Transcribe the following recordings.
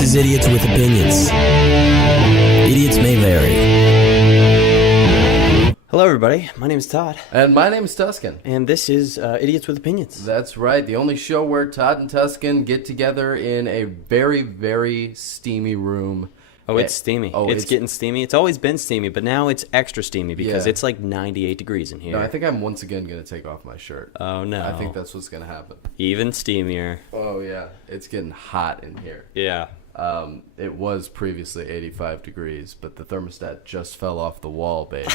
This is Idiots with Opinions. Idiots may vary. Hello, everybody. My name is Todd. And my name is Tuscan. And this is Idiots with Opinions. That's right. The only show where Todd and Tuscan get together in a very, very steamy room. Oh, it's steamy. It's getting steamy. It's always been steamy, but now it's extra steamy because it's like 98 degrees in here. No, I think I'm once again going to take off my shirt. Oh, no. I think that's what's going to happen. Even steamier. Oh, yeah. It's getting hot in here. Yeah. It was previously 85 degrees, but the thermostat just fell off the wall, baby,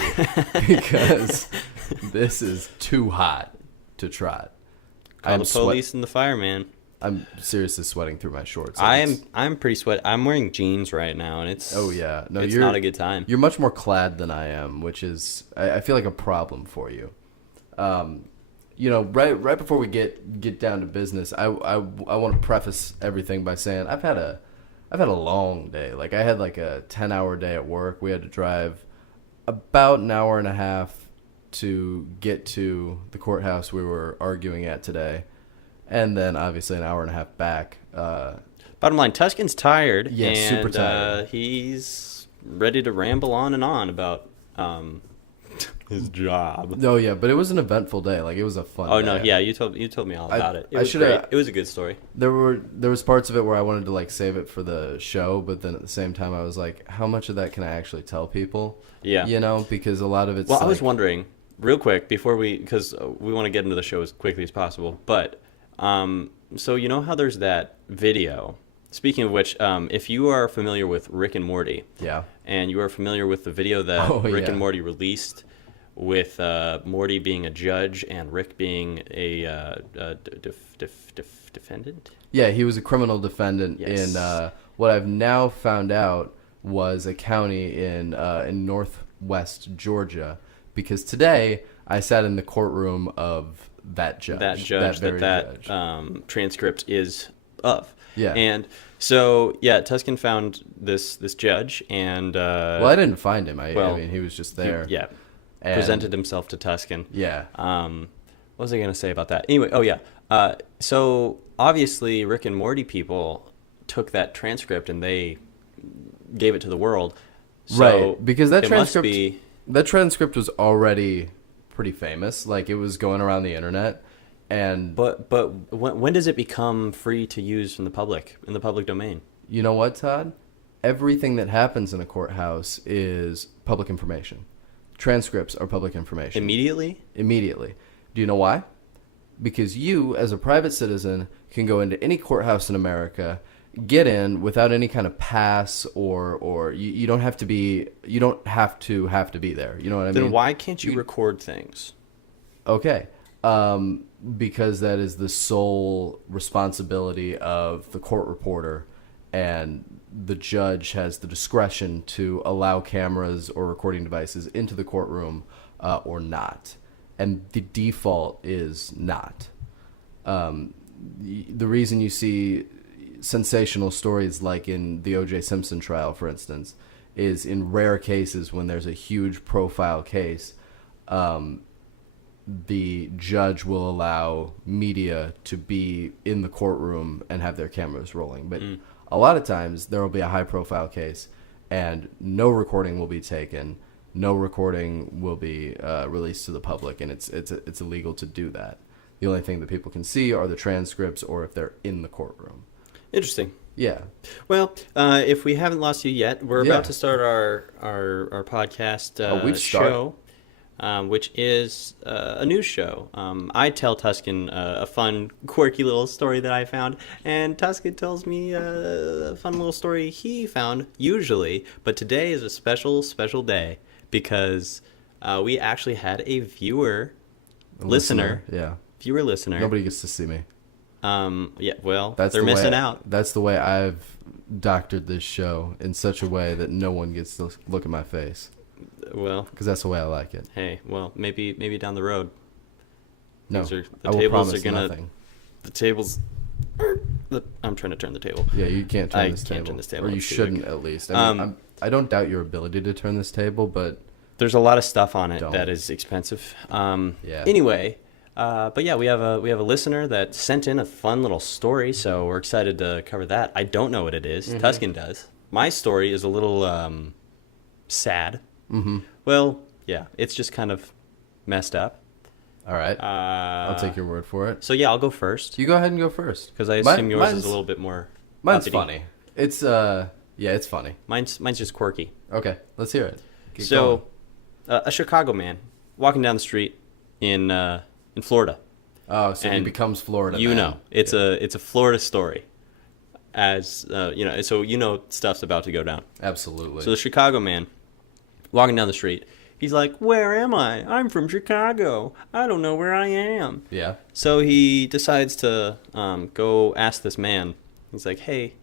because this is too hot to trot. Call the police and the fireman. I'm seriously sweating through my shorts. I'm pretty sweaty. I'm wearing jeans right now, and it's it's not a good time. You're much more clad than I am, which is I feel like a problem for you. You know, right before we get down to business, I want to preface everything by saying I've had a long day. Like I had like a 10-hour day at work. We had to drive about an hour and a half to get to the courthouse we were arguing at today. And then, obviously, an hour and a half back. Bottom line, Tuscan's tired. Yeah, and, super tired. He's ready to ramble on and on about his job. Oh, yeah, but it was an eventful day. Like, it was a fun day. Oh, no, yeah, you told me all about it. It was great. It was a good story. There was parts of it where I wanted to, like, save it for the show, but then at the same time, I was like, how much of that can I actually tell people? Yeah. You know, because a lot of it's Well, I was wondering, real quick, before because we want to get into the show as quickly as possible, but... so you know how there's that video, speaking of which, if you are familiar with Rick and Morty, and you are familiar with the video that Rick and Morty released with Morty being a judge and Rick being a defendant? Yeah, he was a criminal defendant in what I've now found out was a county in northwest Georgia, because today I sat in the courtroom of that judge. That transcript is of. Yeah. And so, Tuscan found this judge, and... well, I didn't find him. I mean, he was just there. Presented himself to Tuscan. Yeah. What was I going to say about that? Anyway, so, obviously, Rick and Morty people took that transcript, and they gave it to the world. So right, because that transcript was already... pretty famous. Like, it was going around the internet. And but when does it become free to use in the public domain? You know what, Todd? Everything that happens in a courthouse is public information. Transcripts are public information. Immediately? Do you know why? Because you, as a private citizen, can go into any courthouse in America, get in without any kind of pass, or you don't have to be there. You know what I mean? Then why can't you record things? Okay. Because that is the sole responsibility of the court reporter, and the judge has the discretion to allow cameras or recording devices into the courtroom or not. And the default is not. The reason you see sensational stories like in the O.J. Simpson trial, for instance, is in rare cases when there's a huge profile case, the judge will allow media to be in the courtroom and have their cameras rolling. But a lot of times there will be a high profile case and no recording will be taken, no recording will be released to the public, and it's illegal to do that. The only thing that people can see are the transcripts, or if they're in the courtroom. Interesting. Yeah. Well, if we haven't lost you yet, we're about to start our podcast show, which is a news show. I tell Tuscan a fun, quirky little story that I found, and Tuscan tells me a fun little story he found, usually. But today is a special day because we actually had a listener. Nobody gets to see me. They're missing out. That's the way I've doctored this show, in such a way that no one gets to look at my face. Well, because that's the way I like it. Hey, well, maybe down the road. No, I will promise nothing. The tables. I'm trying to turn the table. Yeah, you can't turn this table. I can't turn this table. Or you shouldn't, at least. I don't doubt your ability to turn this table, but there's a lot of stuff on it that is expensive. Anyway. But yeah, we have a listener that sent in a fun little story, so we're excited to cover that. I don't know what it is. Mm-hmm. Tuscan does. My story is a little sad. Mm-hmm. Well, yeah, it's just kind of messed up. All right. I'll take your word for it. So yeah, I'll go first. You go ahead and go first. Because I assume yours is a little bit more... Mine's funny. It's, it's funny. Mine's just quirky. Okay, let's hear it. Keep going. A Chicago man walking down the street in Florida. Oh, so he becomes Florida. You know, it's a Florida story. As so stuff's about to go down. Absolutely. So the Chicago man walking down the street, he's like, "Where am I? I'm from Chicago. I don't know where I am." Yeah. So he decides to go ask this man. He's like, "Hey,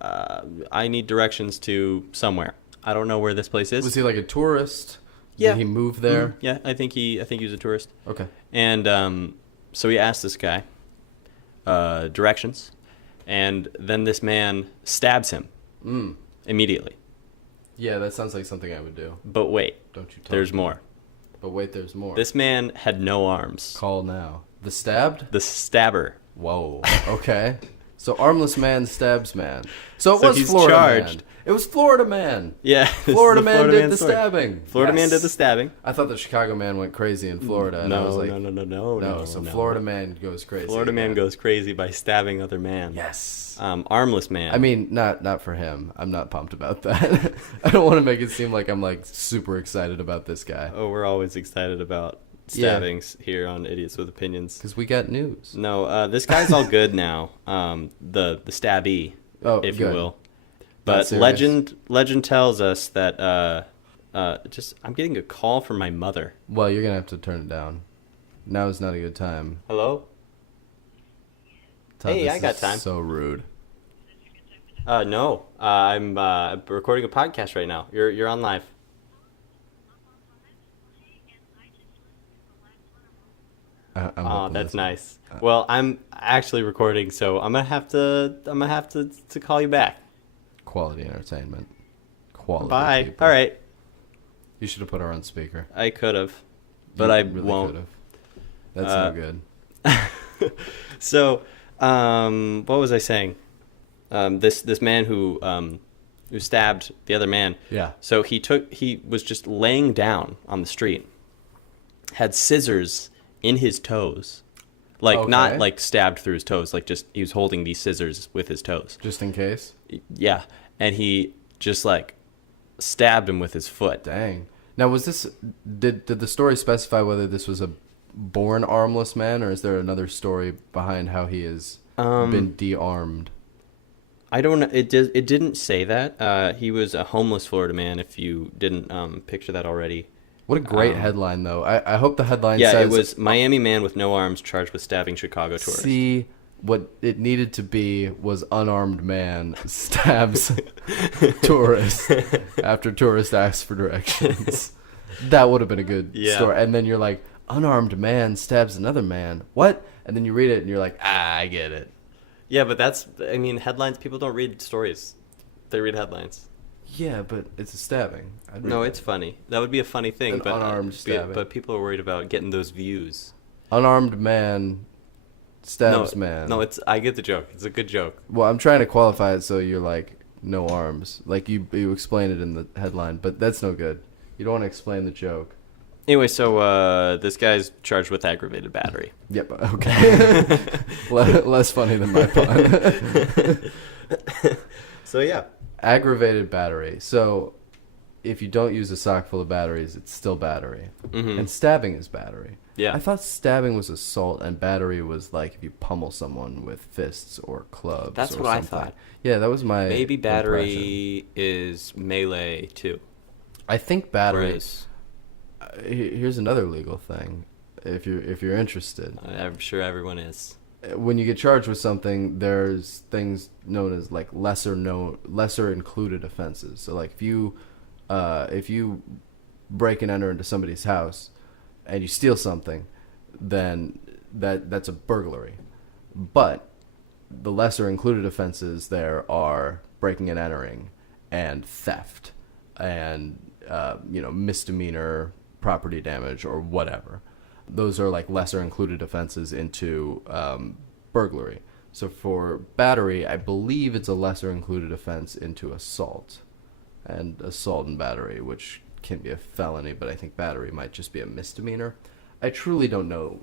I need directions to somewhere. I don't know where this place is." Was he like a tourist? Yeah. Did he move there? Mm-hmm. Yeah, I think he was a tourist. Okay. And so he asked this guy directions, and then this man stabs him immediately. Yeah, that sounds like something I would do. But wait, don't you? There's more. But wait, there's more. This man had no arms. Call now. The stabbed? The stabber. Whoa. Okay. So armless man stabs man. So it was he's Florida charged. Man. It was Florida man. Yeah. Florida man did the stabbing. Florida man did the stabbing. I thought the Chicago man went crazy in Florida. And I was like, no. So Florida man goes crazy. Florida man goes crazy by stabbing other man. Yes. Armless man. I mean, not for him. I'm not pumped about that. I don't want to make it seem like I'm like super excited about this guy. Oh, we're always excited about stabbings here on Idiots with Opinions. Because we got news. No, this guy's all good now. The stabbee, if you will. But legend tells us that I'm getting a call from my mother. Well, you're gonna have to turn it down. Now is not a good time. Hello? Todd, hey, I got time. So rude. No. I'm recording a podcast right now. You're on live. Oh, that's nice. Well, I'm actually recording, so I'm gonna have to call you back. Quality entertainment. Quality. Bye. People. All right. You should have put her on speaker. I could have, but I really won't. Could've. That's no good. So, what was I saying? This man who stabbed the other man. Yeah. So he was just laying down on the street, had scissors in his toes, like not like stabbed through his toes, like just he was holding these scissors with his toes, just in case. Yeah, and he just like stabbed him with his foot. Dang. Now, was this did the story specify whether this was a born armless man, or is there another story behind how he has been de-armed? I don't know. It didn't say that. He was a homeless Florida man. If you didn't picture that already. What a great headline, though. I hope the headline says... Yeah, it was Miami man with no arms charged with stabbing Chicago tourist. See, what it needed to be was unarmed man stabs tourist after tourist asks for directions. That would have been a good story. And then you're like, unarmed man stabs another man. What? And then you read it and you're like, I get it. Yeah, but headlines, people don't read stories. They read headlines. Yeah, but it's a stabbing. No, it's funny. That would be a funny thing. But unarmed stabbing. But people are worried about getting those views. Unarmed man stabs man. No, I get the joke. It's a good joke. Well, I'm trying to qualify it so you're like, no arms. Like you explain it in the headline, but that's no good. You don't want to explain the joke. Anyway, so this guy's charged with aggravated battery. Yep, okay. Less funny than my pun. So, yeah. Aggravated battery. So, if you don't use a sock full of batteries, it's still battery. Mm-hmm. And stabbing is battery. Yeah. I thought stabbing was assault and battery was like if you pummel someone with fists or clubs. That's or what something. I thought. Yeah, that was my Maybe battery impression. is melee, too. I think battery... Whereas, here's another legal thing, if you're interested. I'm sure everyone is. When you get charged with something, there's things known as like lesser included offenses. So like if you break and enter into somebody's house and you steal something, then that's a burglary. But the lesser included offenses there are breaking and entering and theft and misdemeanor property damage or whatever. those are like lesser included offenses into burglary. So for battery, I believe it's a lesser included offense into assault. And assault and battery, which can be a felony, but I think battery might just be a misdemeanor. I truly don't know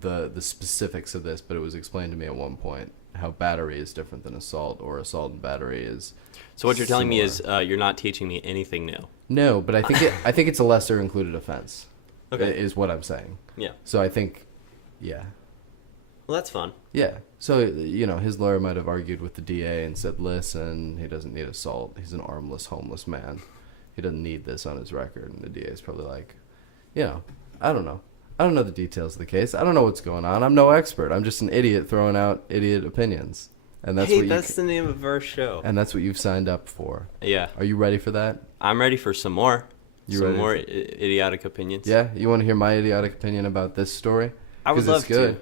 the specifics of this, but it was explained to me at one point how battery is different than assault, or assault and battery is So what you're telling me is similar. you're not teaching me anything new. No, but I think it's a lesser included offense. Okay. Is what I'm saying. Yeah. So I think, yeah. Well, that's fun. Yeah. So, you know, his lawyer might have argued with the DA and said, listen, he doesn't need assault. He's an armless, homeless man. He doesn't need this on his record. And the DA is probably like, you know, I don't know. I don't know the details of the case. I don't know what's going on. I'm no expert. I'm just an idiot throwing out idiot opinions. And that's that's the name of our show. And that's what you've signed up for. Yeah. Are you ready for that? I'm ready for some more. Some more idiotic opinions. Yeah? You want to hear my idiotic opinion about this story? I would love to.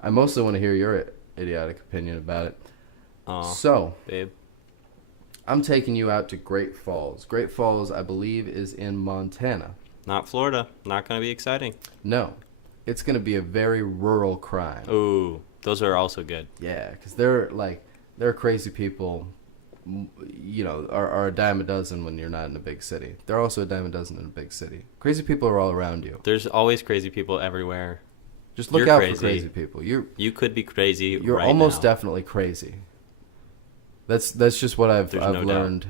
I mostly want to hear your idiotic opinion about it. So, babe, I'm taking you out to Great Falls. Great Falls, I believe, is in Montana. Not Florida. Not going to be exciting. No. It's going to be a very rural crime. Ooh, those are also good. Yeah, because they're crazy people, you know, are a dime a dozen when you're not in a big city. They're also a dime a dozen in a big city. Crazy people are all around you. There's always crazy people everywhere. Just look out for crazy people. You could be crazy. You're right almost now. definitely crazy. That's just what I've no learned.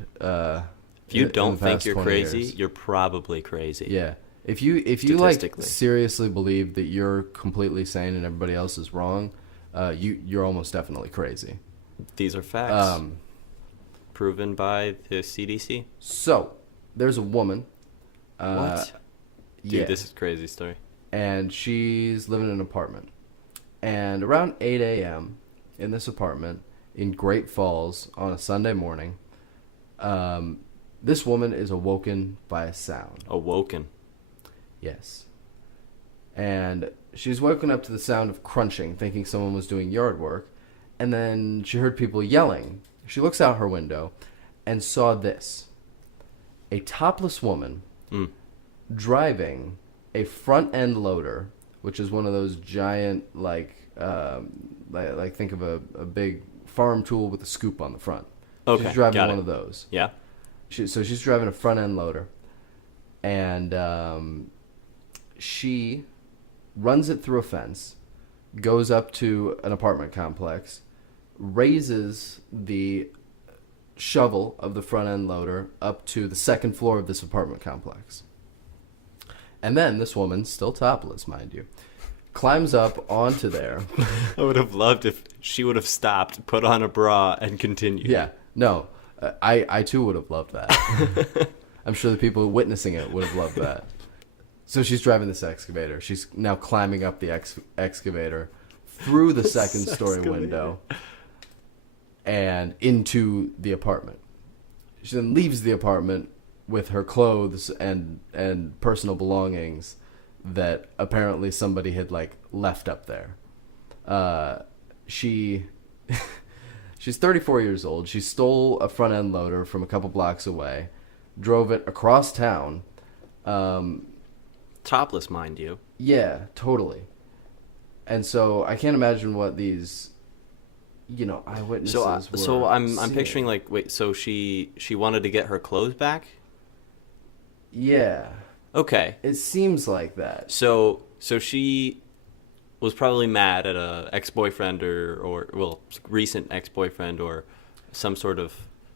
If you don't think you're crazy, years. You're probably crazy. Yeah. If you like seriously believe that you're completely sane and everybody else is wrong, you're almost definitely crazy. These are facts. Proven by the CDC. So, there's a woman. What? Dude, yeah. This is a crazy story. And she's living in an apartment. And around 8 a.m. in this apartment in Great Falls on a Sunday morning, this woman is awoken by a sound. Awoken. Yes. And she's woken up to the sound of crunching, thinking someone was doing yard work. And then she heard people yelling. She looks out her window and saw this. A topless woman driving a front-end loader, which is one of those giant, like think of a big farm tool with a scoop on the front. Okay, she's driving one of those. Yeah. So she's driving a front-end loader, and she runs it through a fence, goes up to an apartment complex, raises the shovel of the front-end loader up to the second floor of this apartment complex. And then this woman, still topless, mind you, climbs up onto there. I would have loved if she would have stopped, put on a bra, and continued. Yeah, no, I too would have loved that. I'm sure the people witnessing it would have loved that. So she's driving this excavator. She's now climbing up the excavator through the second story window and into the apartment. She then leaves the apartment with her clothes and personal belongings that apparently somebody had like left up there. She's 34 years old. She stole a front end loader from a couple blocks away, drove it across town. Topless, mind you. Yeah, totally. And so I can't imagine what these, eyewitnesses were. So I'm seeing. picturing like, wait, so she wanted to get her clothes back? Yeah. Okay. It seems like that. So she was probably mad at a ex-boyfriend or recent ex-boyfriend or some sort of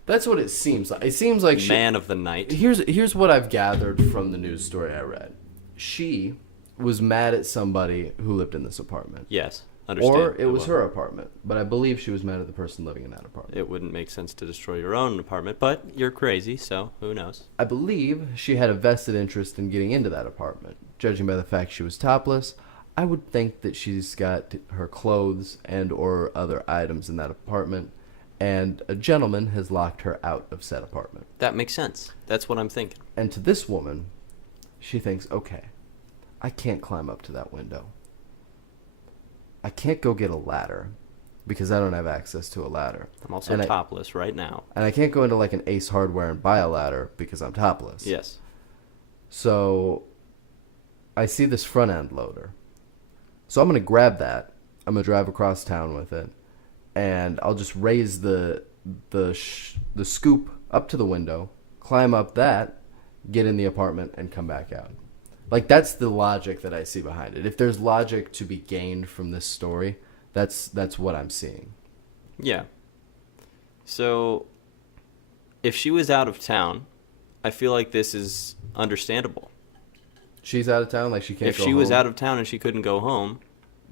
That's what it seems like. It seems like man of the night. Here's what I've gathered from the news story I read. She was mad at somebody who lived in this apartment. Yes, understand. Or it was her apartment, but I believe she was mad at the person living in that apartment. It wouldn't make sense to destroy your own apartment, but you're crazy, so who knows? I believe she had a vested interest in getting into that apartment. Judging by the fact she was topless, I would think that she's got her clothes and or other items in that apartment, and a gentleman has locked her out of said apartment. That makes sense. That's what I'm thinking. And to this woman, she thinks, okay, I can't climb up to that window. I can't go get a ladder because I don't have access to a ladder. I'm also topless right now. And I can't go into like an Ace Hardware and buy a ladder because I'm topless. Yes. So I see this front end loader. So I'm going to grab that. I'm going to drive across town with it. And I'll just raise the scoop up to the window, climb up that, get in the apartment, and come back out. Like, that's the logic that I see behind it. If there's logic to be gained from this story, that's what I'm seeing. Yeah. So, if she was out of town, I feel like this is understandable. She's out of town, like she can't go home? If she was out of town and she couldn't go home,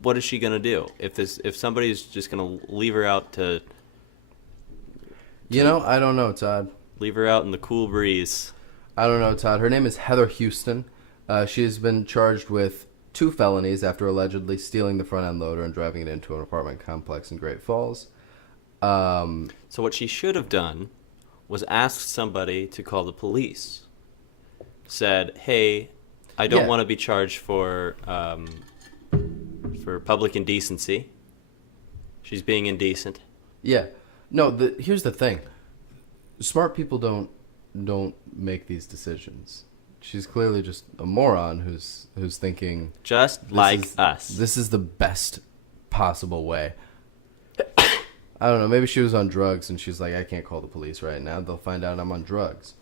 what is she going to do? If somebody's just going to leave her out to... You know, I don't know, Todd. Leave her out in the cool breeze. I don't know, Todd. Her name is Heather Houston. She has been charged with 2 felonies after allegedly stealing the front-end loader and driving it into an apartment complex in Great Falls. So what she should have done was ask somebody to call the police. Said, hey, I don't want to be charged for public indecency. She's being indecent. Yeah. No, here's the thing. Smart people don't make these decisions. She's clearly just a moron who's thinking just like us. This is the best possible way. I don't know. Maybe she was on drugs and she's like, I can't call the police right now. They'll find out I'm on drugs.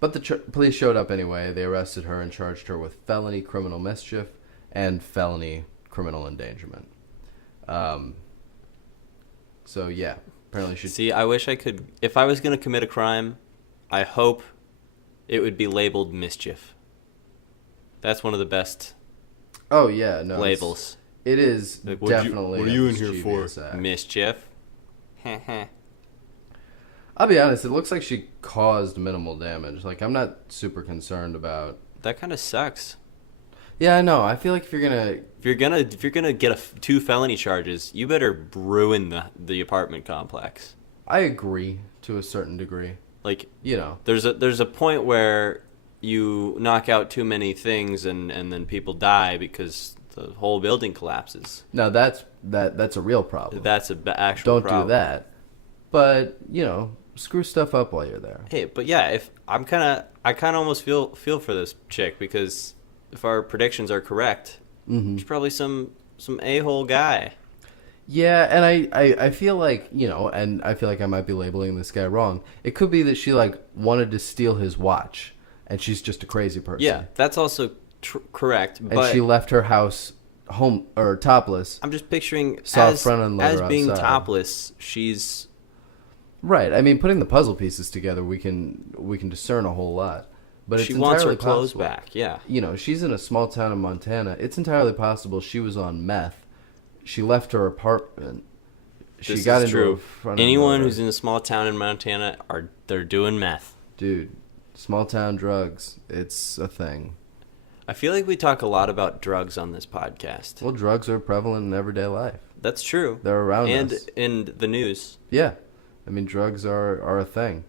But the police showed up anyway. They arrested her and charged her with felony criminal mischief and felony criminal endangerment. So yeah, apparently she... See, I wish I could... If I was going to commit a crime, I hope it would be labeled mischief. That's one of the best labels. It is like, definitely... What are you in here for? Mischief. I'll be honest, it looks like she caused minimal damage. Like, I'm not super concerned about... That kind of sucks. Yeah, I know. I feel like if you're gonna get 2 felony charges, you better ruin the apartment complex. I agree to a certain degree. Like, you know, there's a point where you knock out too many things and then people die because the whole building collapses. Now that's a real problem. That's an actual problem. Don't do that. But, you know, screw stuff up while you're there. Hey, but yeah, if I kind of almost feel for this chick, because if our predictions are correct, she's probably some a-hole guy. Yeah, and I feel like, you know, and I feel like I might be labeling this guy wrong. It could be that she, like, wanted to steal his watch, and she's just a crazy person. Yeah, that's also correct. And but she left her house home or topless. I'm just picturing as being outside. topless, she's... Right. I mean, putting the puzzle pieces together, we can discern a whole lot. But she wants her clothes back, yeah. You know, she's in a small town in Montana. It's entirely possible she was on meth. She left her apartment. She got into true. A front Anyone who's in a small town in Montana they're doing meth. Dude, small town drugs, it's a thing. I feel like we talk a lot about drugs on this podcast. Well, drugs are prevalent in everyday life. That's true. They're around us. And in the news. Yeah. I mean, drugs are a thing.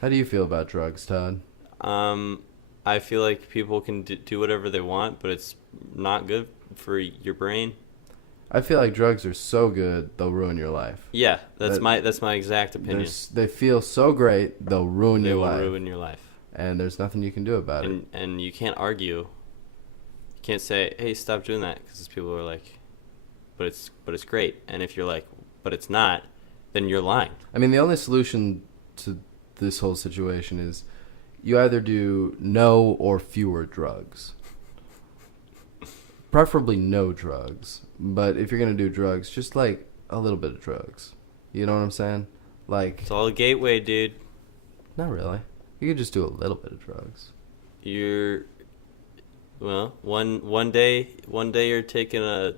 How do you feel about drugs, Todd? I feel like people can do whatever they want, but it's not good for your brain. I feel like drugs are so good they'll ruin your life. Yeah, that's my exact opinion. They feel so great they'll ruin your life. They will ruin your life. And there's nothing you can do about it. And you can't argue. You can't say, "Hey, stop doing that," because people are like, "But it's great." And if you're like, "But it's not," then you're lying. I mean, the only solution to this whole situation is you either do no or fewer drugs. Preferably no drugs. But if you're going to do drugs, just like a little bit of drugs. You know what I'm saying? Like, it's all a gateway, dude. Not really. You could just do a little bit of drugs. One day you're taking a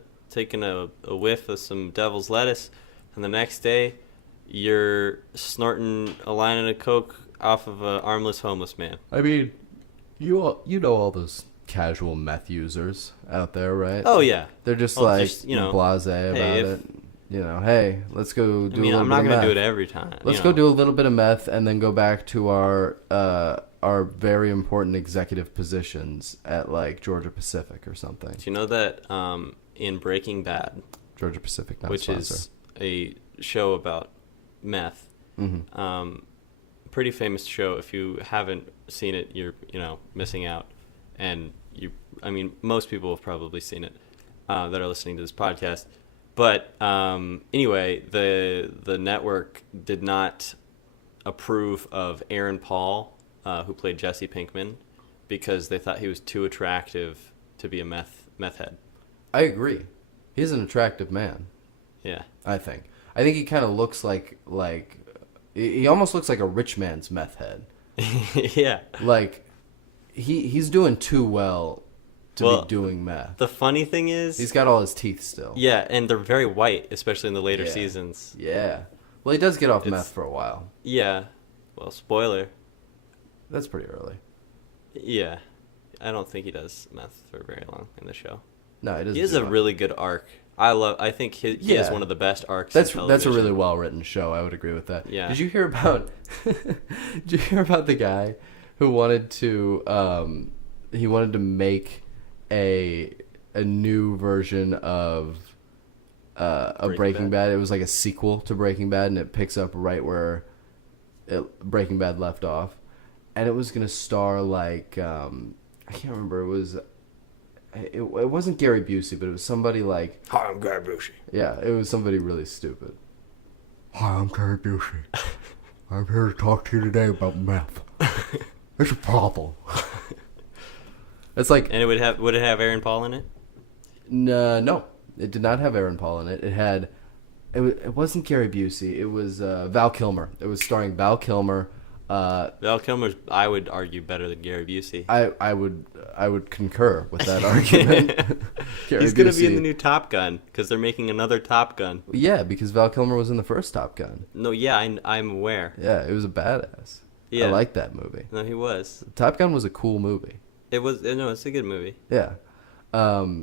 whiff of some devil's lettuce, and the next day you're snorting a line of coke off of an armless homeless man. I mean, you know all those casual meth users out there, right? Oh yeah, they're just blasé about it. You know, hey, let's go do a little bit of meth. I'm not going to do it every time. Let's go do a little bit of meth and then go back to our very important executive positions at like Georgia Pacific or something. Do you know that in Breaking Bad, Georgia Pacific, not which sponsor. is a show about meth, pretty famous show. If you haven't seen it, you're missing out. And most people have probably seen it. that are listening to this podcast. But anyway, the network did not approve of Aaron Paul, who played Jesse Pinkman, because they thought he was too attractive to be a meth head. I agree. He's an attractive man. Yeah. I think he kind of looks like he almost looks like a rich man's meth head. Yeah. Like he's doing too well to be doing meth. The funny thing is he's got all his teeth still. Yeah, and they're very white, especially in the later seasons. Yeah. Well, he does get off meth for a while. Yeah. Well, spoiler. That's pretty early. Yeah. I don't think he does meth for very long in the show. No, he doesn't. He has a really good arc. I think he has one of the best arcs in television. That's a really well written show. I would agree with that. Yeah. Did you hear about the guy who wanted to make a new version of Breaking Bad? It was like a sequel to Breaking Bad, and it picks up right where Breaking Bad left off. And it was gonna star like I can't remember. It wasn't Gary Busey, but it was somebody like... Hi, I'm Gary Busey. Yeah, it was somebody really stupid. Hi, I'm Gary Busey. I'm here to talk to you today about meth. It's a problem. It's like... And would it have Aaron Paul in it? No, it did not have Aaron Paul in it. It wasn't Gary Busey. It was Val Kilmer. It was starring Val Kilmer. Val Kilmer's, I would argue, better than Gary Busey. I would concur with that argument. He's going to be in the new Top Gun because they're making another Top Gun. Yeah, because Val Kilmer was in the first Top Gun. No, yeah, I'm aware. Yeah, it was a badass. Yeah. I liked that movie. No, he was. Top Gun was a cool movie. It was. No, it's a good movie. Yeah. But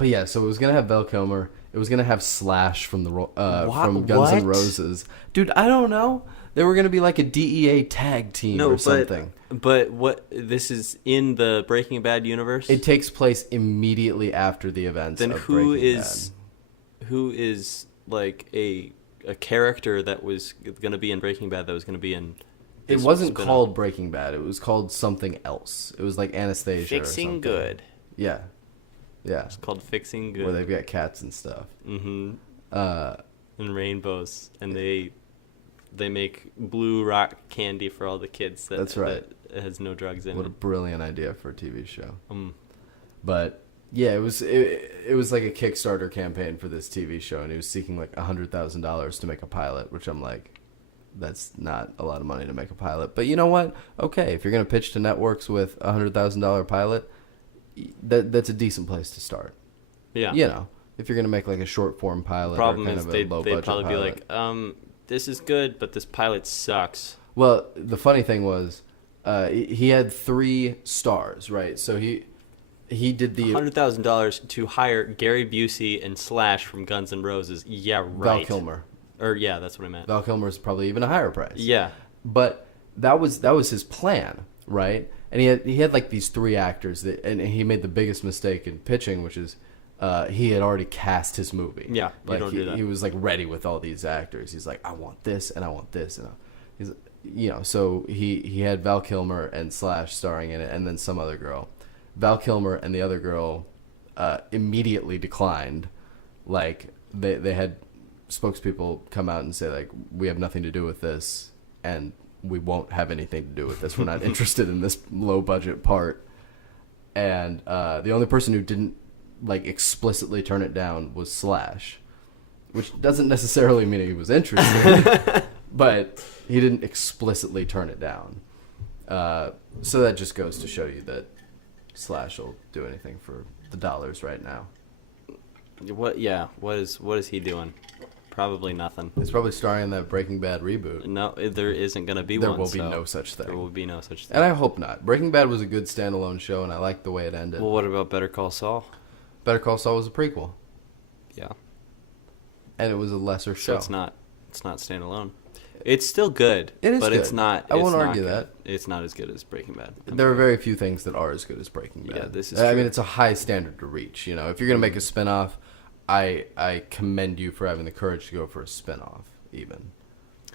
yeah, so it was going to have Val Kilmer. It was going to have Slash from from Guns N' Roses. Dude, I don't know. They were going to be like a DEA tag team or something. But what, this is in the Breaking Bad universe? It takes place immediately after the events of Breaking Bad. Who is like a character that was going to be in Breaking Bad that was going to be in... It wasn't called Breaking Bad. It was called something else. It was like Anastasia Fixing or something. Good. Yeah. Yeah. It's called Fixing Good. Where they've got cats and stuff. Mm-hmm. And rainbows. And they make blue rock candy for all the kids. That's right. That has no drugs in it. What a brilliant idea for a TV show. Mm. But yeah, it was like a Kickstarter campaign for this TV show, and he was seeking like $100,000 to make a pilot, which I'm like, that's not a lot of money to make a pilot. But you know what? Okay, if you're gonna pitch to networks with $100,000 pilot, that's a decent place to start. Yeah. You know, if you're gonna make like a short form pilot, Problem or kind is of a low budget probably pilot. be like, this is good, but this pilot sucks. Well, the funny thing was, he had 3 stars, right? So he did the $100,000 to hire Gary Busey and Slash from Guns N' Roses. Yeah, right. Val Kilmer. Or yeah, that's what I meant. Val Kilmer's probably even a higher price. Yeah, but that was his plan, right? And he had like these 3 actors and he made the biggest mistake in pitching, which is he had already cast his movie. Yeah, like don't do that. He was like ready with all these actors. He's like, I want this and I want this, and he's, you know, so he had Val Kilmer and Slash starring in it, and then some other girl. Val Kilmer and the other girl immediately declined. Like they had spokespeople come out and say like, we have nothing to do with this, and we won't have anything to do with this. We're not interested in this low budget part. And the only person who didn't like explicitly turn it down was Slash, which doesn't necessarily mean he was interested, but he didn't explicitly turn it down. So that just goes to show you that Slash will do anything for the dollars right now. What? Yeah. What is he doing? Probably nothing. He's probably starring in that Breaking Bad reboot. No, there isn't going to be there one. There will be no such thing. There will be no such thing. And I hope not. Breaking Bad was a good standalone show, and I liked the way it ended. Well, what about Better Call Saul? Better Call Saul was a prequel. Yeah. And it was a lesser show. So it's not standalone. It's still good. It is but good. It's not. I won't argue that. It's not as good as Breaking Bad. There are very few things that are as good as Breaking Bad. Yeah, this is I true. mean, it's a high standard to reach. You know, if you're gonna make a spinoff, I commend you for having the courage to go for a spinoff. Even.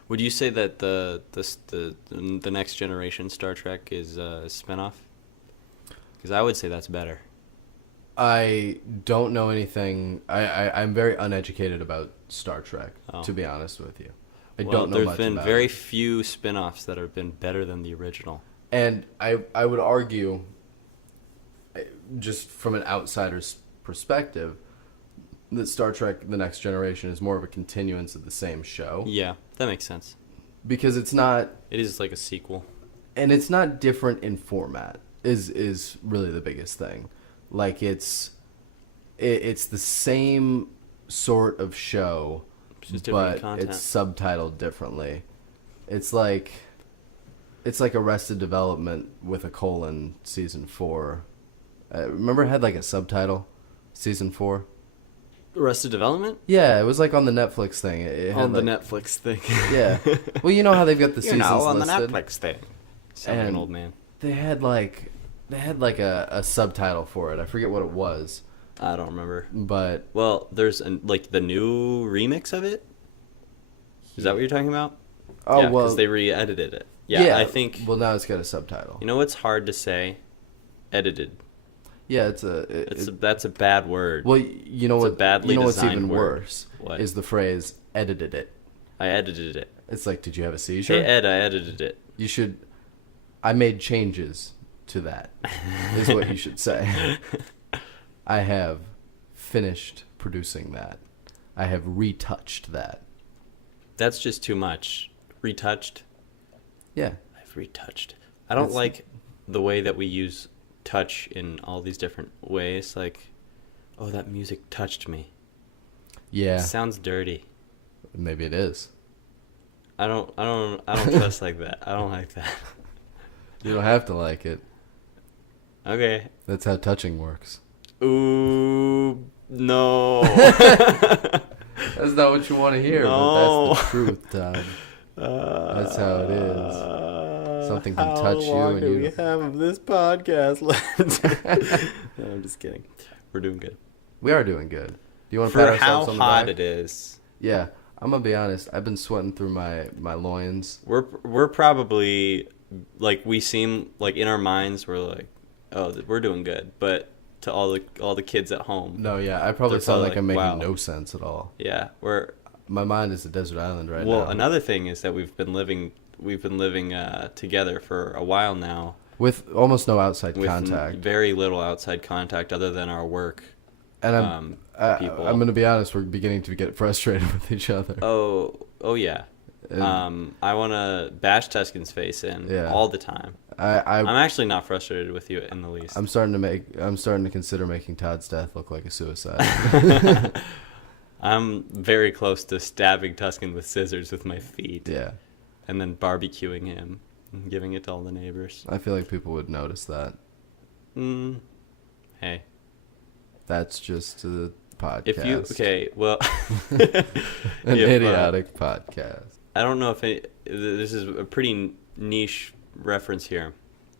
Would you say that the next generation Star Trek is a spinoff? Because I would say that's better. I don't know anything. I'm very uneducated about Star Trek, to be honest with you. I don't know much about it. There's been very few spin-offs that have been better than the original. And I would argue, just from an outsider's perspective, that Star Trek The Next Generation is more of a continuance of the same show. Yeah, that makes sense. Because it's not... It is like a sequel. And it's not different in format, is really the biggest thing. Like, it's the same sort of show, but content. It's subtitled differently. It's like Arrested Development with a colon season 4. Remember it had like a subtitle, season 4? Arrested Development? Yeah, it was like on the Netflix thing. It had the like, Netflix thing. Yeah. Well, you know how they've got the seasons on listed? the Netflix thing. Sound like an old man. They had like a subtitle for it. I forget what it was. I don't remember. But there's like the new remix of it. Is that what you're talking about? Oh, yeah, well, because they re-edited it. Yeah, I think. Well, now it's got a subtitle. You know what's hard to say? Edited. Yeah, that's a bad word. Well, you know what? Badly you know what's designed even word. worse What? is the phrase "edited it." I edited it. It's like, did you have a seizure? Hey Ed, I edited it. You should. I made changes to that. Is what you should say. I have finished producing that. I have retouched that. That's just too much. Retouched? Yeah. I've retouched. I don't like the way that we use touch in all these different ways. Like, oh, that music touched me. Yeah. It sounds dirty. Maybe it is. I don't trust like that. I don't like that. You don't have to like it. Okay. That's how touching works. Ooh, no. That's not what you want to hear, No. but that's the truth, Todd. That's how it is. Something can touch you, and How long do we have of this podcast left? No, I'm just kidding. We're doing good. We are doing good. Do you want to For pat ourselves on the how hot back? it is. Yeah, I'm gonna be honest. I've been sweating through my loins. We're probably like, we seem like in our minds we're like, oh, we're doing good, but to all the kids at home. No, yeah, I probably They're sound probably like I'm making wow. no sense at all. Yeah, My mind is a desert island right now. well, another thing is that we've been living together for a while now with almost no outside with contact. very little outside contact other than our work. And people. I'm going to be honest, we're beginning to get frustrated with each other. Oh yeah. I want to bash Tuscan's face in all the time. I'm actually not frustrated with you in the least. I'm starting to consider making Todd's death look like a suicide. I'm very close to stabbing Tuscan with scissors with my feet. Yeah. And then barbecuing him and giving it to all the neighbors. I feel like people would notice that. Hey. That's just a podcast. An idiotic podcast. I don't know if this is a pretty niche reference here.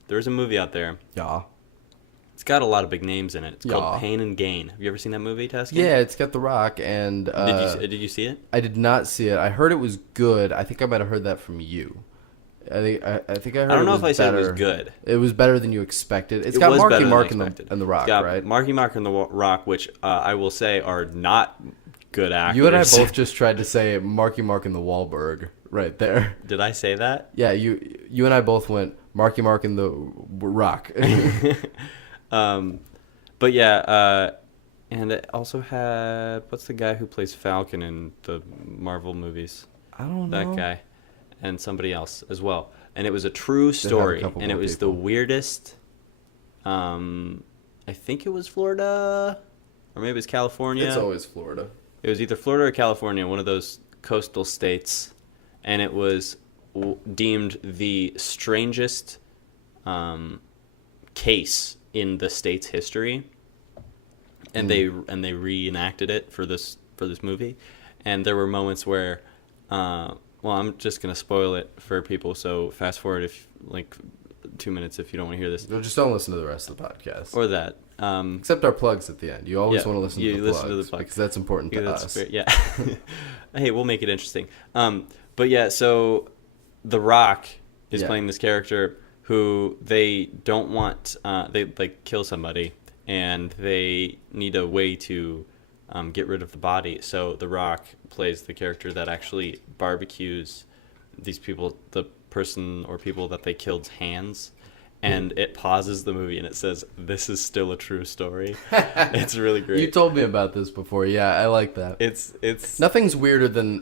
There's a movie out there. Yeah. It's got a lot of big names in it. It's called Pain and Gain. Have you ever seen that movie, Tuscan? Yeah, it's got The Rock and... Did you see it? I did not see it. I heard it was good. I think I might have heard that from you. I think I heard I don't know it if was I said it better. was good. It was better than you expected. It's It got was Marky better than Mark I and expected. the Rock, It's got right? Marky Mark and the Rock, which I will say are not good actors. You and I both just tried to say Marky Mark and the Wahlberg right there. Did I say that? Yeah, you and I both went Marky Mark and the Rock. But yeah, and it also had, what's the guy who plays Falcon in the Marvel movies? I don't know. That guy. And somebody else as well. And it was a true story. And it was the weirdest, I think it was Florida, or maybe it was California. It's always Florida. It was either Florida or California, one of those coastal states. And it was deemed the strangest case in the state's history. And they reenacted it for this movie. And there were moments where, well, I'm just gonna spoil it for people. So fast forward if 2 minutes if you don't want to hear this. No, just don't listen to the rest of the podcast. Or that. Except our plugs at the end. You always want to listen to the plugs plug. because that's important to us. Yeah. Hey, we'll make it interesting. But yeah, so The Rock is playing this character who they don't want. They kill somebody, and they need a way to get rid of the body. So The Rock plays the character that actually barbecues these people, the person or people that they killed's hands. And it pauses the movie and it says, "This is still a true story." It's really great. You told me about this before. Yeah, I like that. It's nothing's weirder than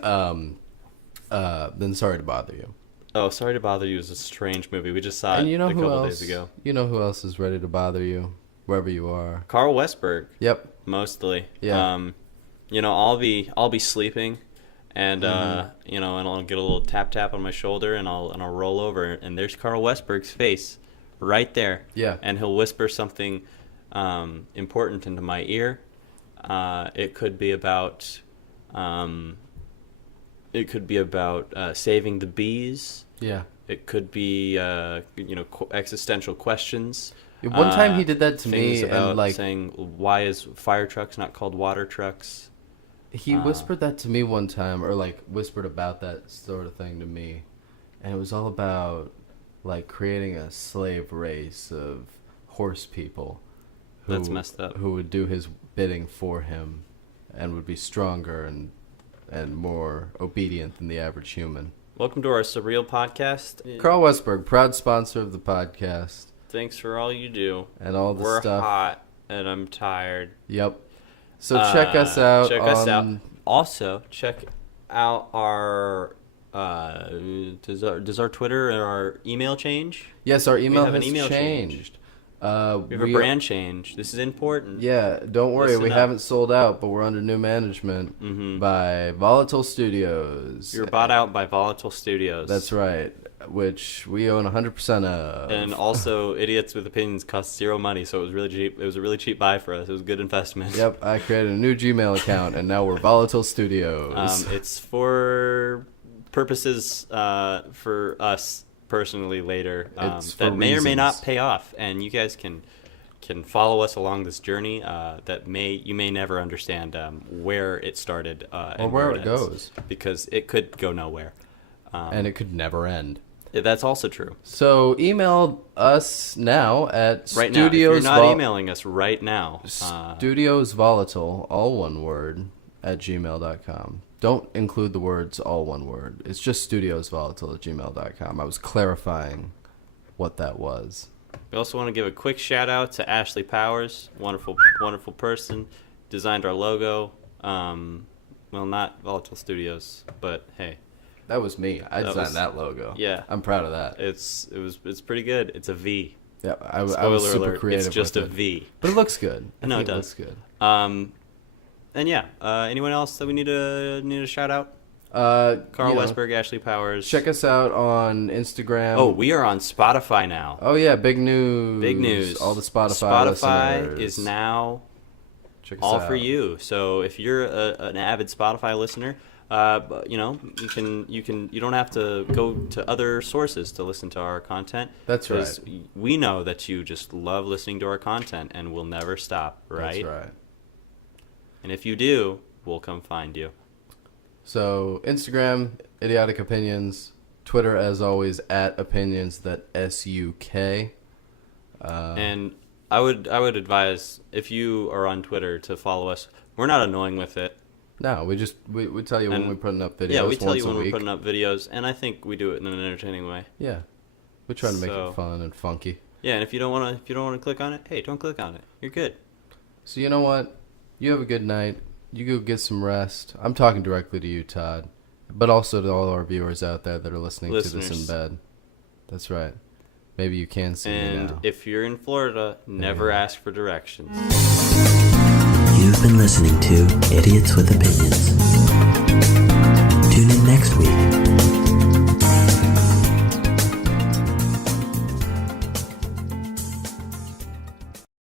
Sorry to Bother You. Oh, Sorry to Bother You is a strange movie. We just saw it a couple days ago. You know who else is ready to bother you, wherever you are? Carl Westberg. Yep. Mostly. Yeah. I'll be sleeping, and and I'll get a little tap on my shoulder, and I'll roll over, and there's Carl Westberg's face. Right there. Yeah. And he'll whisper something important into my ear. It could be about saving the bees. Yeah. It could be existential questions. One time he did that to me, about and saying, "Why is fire trucks not called water trucks?" He whispered that to me one time, or whispered about that sort of thing to me, and it was all about creating a slave race of horse people that's messed up, who would do his bidding for him and would be stronger and more obedient than the average human. Welcome to our surreal podcast. Carl Westberg, proud sponsor of the podcast. Thanks for all you do. And all the We're stuff. We're hot and I'm tired. Yep. So check us out. Check us out. Also, check out our... does our Twitter and our email change? Yes, our email has changed. changed. We have a brand change. This is important. Yeah, don't worry. Listen we up. haven't sold out, but we're under new management by Volatile Studios. You're bought out by Volatile Studios. That's right, which we own 100% of. And also, Idiots with Opinions cost zero money, so it was really cheap. It was a really cheap buy for us. It was a good investment. Yep, I created a new Gmail account, and now we're Volatile Studios. It's for purposes for us personally later that may or may not pay off, and you guys can follow us along this journey that you may never understand where it started or where it goes, because it could go nowhere, and it could never end. That's also true. So email us now at right now. If you're not emailing us right now, Studios Volatile, all one word, at gmail.com. Don't include the words all one word. It's just studiosvolatile@gmail.com. I was clarifying what that was. We also want to give a quick shout out to Ashley Powers, wonderful person, designed our logo. Well, not Volatile Studios, but hey. That was me. I designed that logo. Yeah. I'm proud of that. It's pretty good. It's a V. Yeah, I was super creative. It's just with a V. But it looks good. I know it does. It looks good. And yeah, anyone else that we need to shout out? Carl Westberg, Ashley Powers. Check us out on Instagram. Oh, we are on Spotify now. Oh yeah, big news. Big news. All the Spotify listeners. Is now all for you. So if you're an avid Spotify listener, you don't have to go to other sources to listen to our content. That's right. We know that you just love listening to our content and will never stop, right? That's right. And if you do, we'll come find you. So Instagram, Idiotic Opinions. Twitter, as always, at opinions, that SUK. And I would advise, if you are on Twitter, to follow us. We're not annoying with it. No, we tell you when we're putting up videos. Yeah, we tell you when we're putting up videos, and I think we do it in an entertaining way. Yeah, we try to make it fun and funky. Yeah, and if you don't want to click on it, hey, don't click on it. You're good. So you know what? You have a good night. You go get some rest. I'm talking directly to you, Todd, but also to all our viewers out there that are listening to this in bed. That's right. Maybe you can see me now. And if you're in Florida, never ask for directions. You've been listening to Idiots with Opinions. Tune in next week